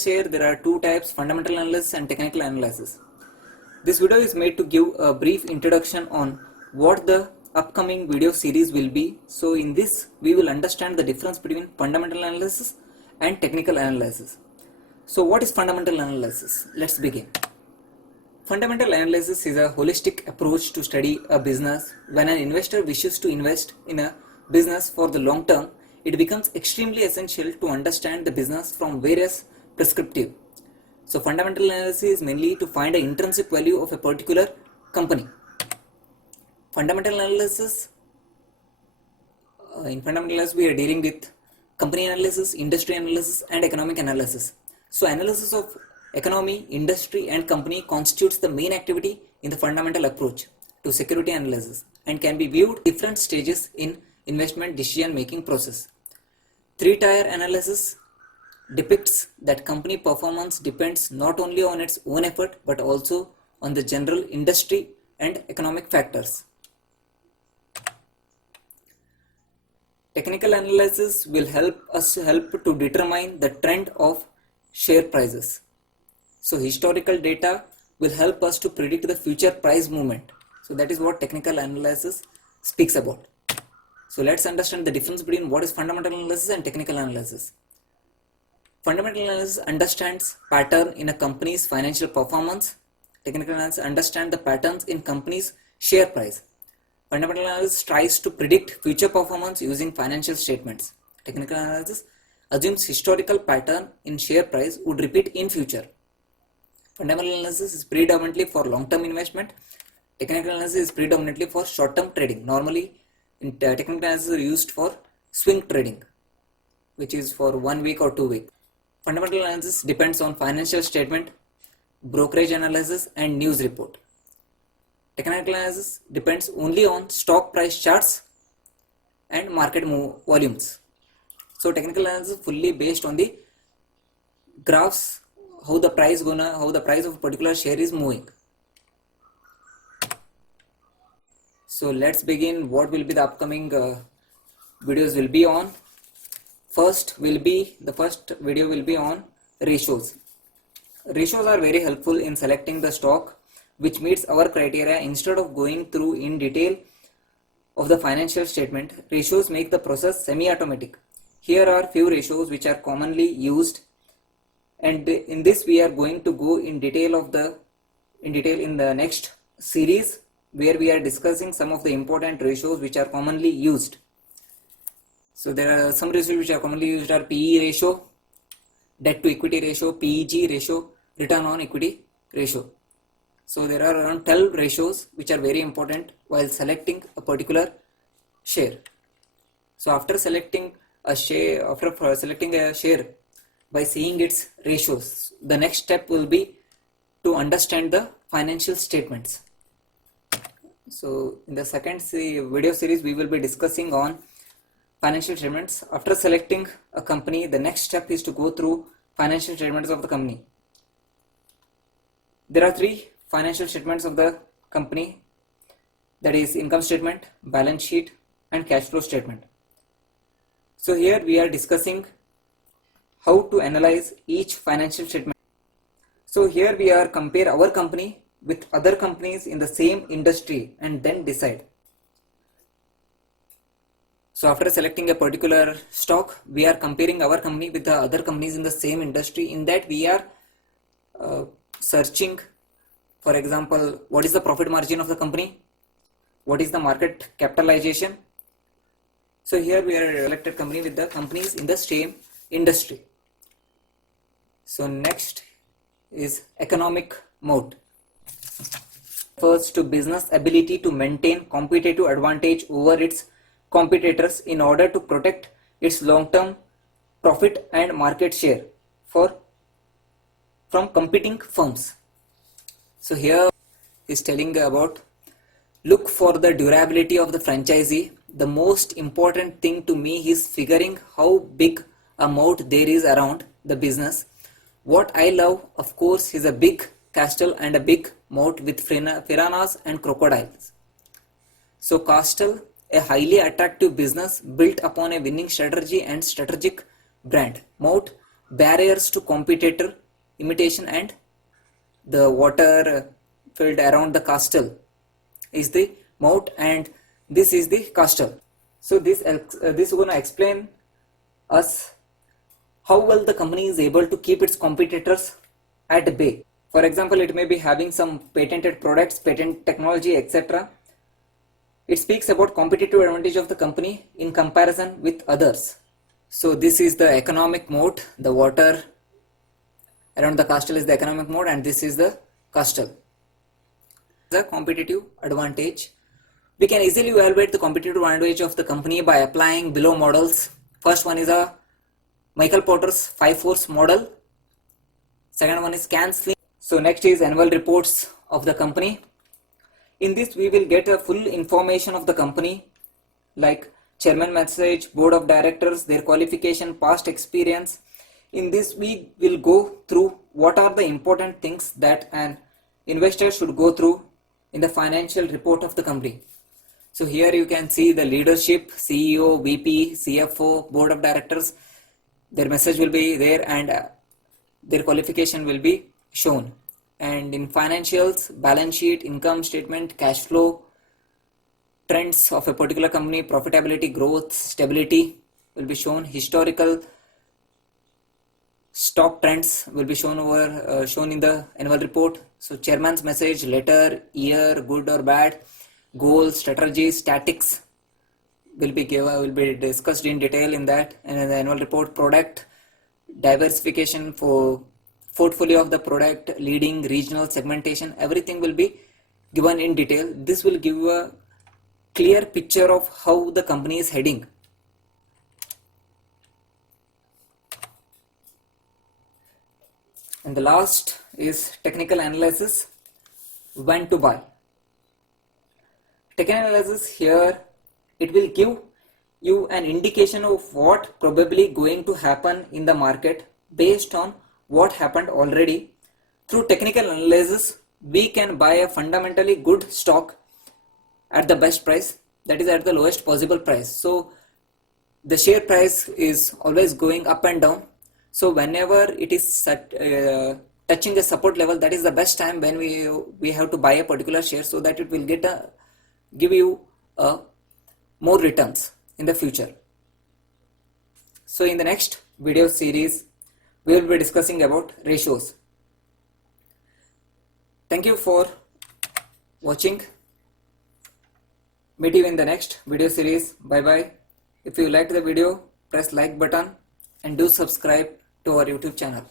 discussed here, there are two types, fundamental analysis and technical analysis. This video is made to give a brief introduction on what the upcoming video series will be. So in this, we will understand the difference between fundamental analysis and technical analysis. So what is fundamental analysis? Let's begin. Fundamental analysis is a holistic approach to study a business. When an investor wishes to invest in a business for the long term, it becomes extremely essential to understand the business from various perspectives. So fundamental analysis is mainly to find the intrinsic value of a particular company. Fundamental analysis, in fundamental analysis we are dealing with company analysis, industry analysis and economic analysis. So analysis of economy, industry and company constitutes the main activity in the fundamental approach to security analysis and can be viewed at different stages in investment decision making process. Three-tier analysis depicts that company performance depends not only on its own effort but also on the general industry and economic factors. Technical analysis will help to determine the trend of share prices. So historical data will help us to predict the future price movement. So that is what technical analysis speaks about. So let's understand the difference between what is fundamental analysis and technical analysis. Fundamental analysis understands pattern in a company's financial performance. Technical analysis understands the patterns in company's share price. Fundamental analysis tries to predict future performance using financial statements. Technical analysis assumes historical pattern in share price would repeat in future. Fundamental analysis is predominantly for long-term investment. Technical analysis is predominantly for short-term trading. Normally, technical analysis are used for swing trading, which is for 1 week or 2 weeks. Fundamental analysis depends on financial statement, brokerage analysis and news report. Technical analysis depends only on stock price charts and market volumes. So technical analysis is fully based on the graphs, how the price of a particular share is moving. So let's begin. What will be the upcoming videos will be on. The first video will be on ratios. Ratios are very helpful in selecting the stock which meets our criteria. Instead of going through in detail of the financial statement, ratios make the process semi-automatic. Here are few ratios which are commonly used, and in this we are going to go in detail in the next series, where we are discussing some of the important ratios which are commonly used. So there are some ratios which are commonly used are PE ratio, debt to equity ratio, PEG ratio, return on equity ratio. So there are around 12 ratios which are very important while selecting a particular share. So after selecting a share by seeing its ratios, the next step will be to understand the financial statements. So in the second video series we will be discussing on financial statements. After selecting a company, the next step is to go through financial statements of the company. There are three financial statements of the company, that is income statement, balance sheet and cash flow statement. So here we are discussing how to analyze each financial statement. So here we are compare our company with other companies in the same industry and then decide. So after selecting a particular stock, we are comparing our company with the other companies in the same industry. In that we are searching, for example, what is the profit margin of the company, what is the market capitalization. So here we are selected company with the companies in the same industry. So next is economic moat. Refers to business ability to maintain competitive advantage over its competitors in order to protect its long-term profit and market share from competing firms. So here is telling about look for the durability of the franchisee. The most important thing to me is figuring how big a moat there is around the business. What I love, of course, is a big castle and a big moat with piranhas and crocodiles. So Castle, a highly attractive business built upon a winning strategy and strategic brand. Moat, barriers to competitor imitation, and the water filled around the castle is the moat, and this is the castle. So this is going to explain us how well the company is able to keep its competitors at bay. For example, it may be having some patented products, patent technology, etc. It speaks about competitive advantage of the company in comparison with others. So this is the economic moat. The water around the castle is the economic moat, and this is the castle. The competitive advantage. We can easily evaluate the competitive advantage of the company by applying below models. First one is a Michael Porter's 5 force model. Second one is CAN-SLIM. So next is annual reports of the company. In this we will get a full information of the company, like chairman message, board of directors, their qualification, past experience. In this we will go through what are the important things that an investor should go through in the financial report of the company. So here you can see the leadership, CEO, VP, CFO, board of directors. Their message will be there, and their qualification will be shown. And in financials, balance sheet, income statement, cash flow, trends of a particular company, profitability, growth, stability will be shown. Historical stock trends will be shown in the annual report. So chairman's message, letter, year, good or bad, goals, strategies, statics will be discussed in detail in that. And in the annual report, product diversification for portfolio of the product, leading, regional segmentation, everything will be given in detail. This will give a clear picture of how the company is heading. And the last is technical analysis, when to buy. Technical analysis here, it will give you an indication of what probably going to happen in the market based on what happened already. Through technical analysis, we can buy a fundamentally good stock at the best price, that is at the lowest possible price. So the share price is always going up and down. So whenever it is touching a support level, that is the best time when we have to buy a particular share, so that it will give you more returns in the future. So in the next video series, we will be discussing about ratios. Thank you for watching. Meet you in the next video series. Bye bye. If you liked the video, press like button and do subscribe to our YouTube channel.